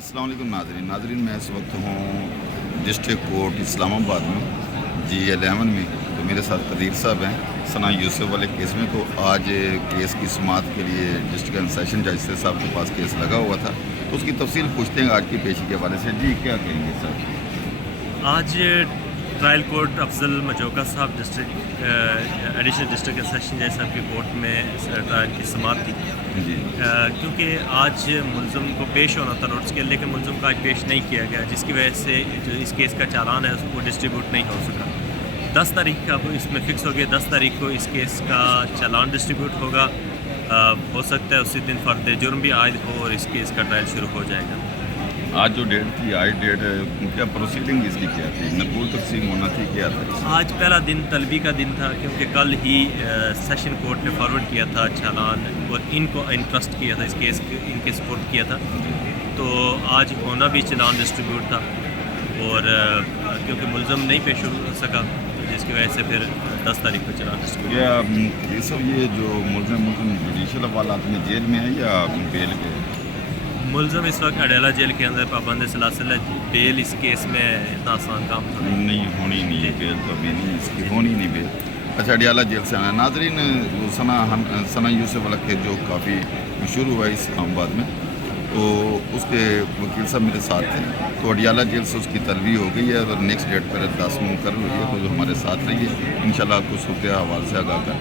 अस्सलाम वालेकुम नाज़रीन मैं इस वक्त हूँ डिस्ट्रिक्ट कोर्ट इस्लामाबाद में G11 में। तो मेरे साथ कदीर साहब हैं सना यूसुफ वाले केस में। तो आज केस की समाअत के लिए डिस्ट्रिक्ट एंड सेशन जज साहब के पास केस लगा हुआ था, तो उसकी तफसील पूछते हैं आज की पेशी के हवाले से। जी क्या कहेंगे सर? आज ट्रायल कोर्ट अफजल मजोका साहब district additional district and session जज साहब की कोर्ट में ट्रायल की समाअत थी जी। क्योंकि आज मुलज़म को पेश होना था नोटिस के, लेकिन मुलज़म को आज पेश नहीं किया गया, जिसकी वजह से जो इस केस का चालान है वो डिस्ट्रीब्यूट नहीं हो सका। 10 तारीख का अब इसमें फ़िक्स हो गया, 10 तारीख को इस केस का चालान डिस्ट्रीब्यूट होगा। हो सकता है उसी दिन फर्द जुर्म भी आयद हो और इस केस का ट्रायल शुरू हो जाएगा। आज जो डेट थी, आज डेट क्या प्रोसीडिंग इसकी क्या थी? नकूल तकसीम होना थी, क्या था? आज पहला दिन तलबी का दिन था, क्योंकि कल ही सेशन कोर्ट ने फॉरवर्ड किया था चालान और इनको इंट्रस्ट किया था, इस केस इनके सपोर्ट किया था। तो आज होना भी चालान डिस्ट्रीब्यूट था और क्योंकि मुलज़म नहीं पेश हो सका, जिसकी वजह से फिर 10 तारीख को चालान डिस्ट्रीब्यूट। ये सब ये जो मुलज़म जुडिशल हवालात में जेल में है या बेल पे? मुलज़म इस वक्त अडेला जेल के अंदर पाबंद सलासिल है। बेल इस केस में इतना आसान काम था नहीं, होनी नहीं है बेल, तो अभी नहीं, इसकी होनी नहीं बेल। अच्छा, अडियाला जेल से आना नाजरीन। सना यूसुफ वाला केस जो काफ़ी मशहूर हुआ है इस्लामाबाद में, तो उसके वकील साहब मेरे साथ थे। तो अडियाला जेल से उसकी तलवी हो गई है और नेक्स्ट डेट पर 10 मुकर हुई है। तो जो हमारे साथ रहिए, इंशाल्लाह आपको सूरत हवाल से आगाह कर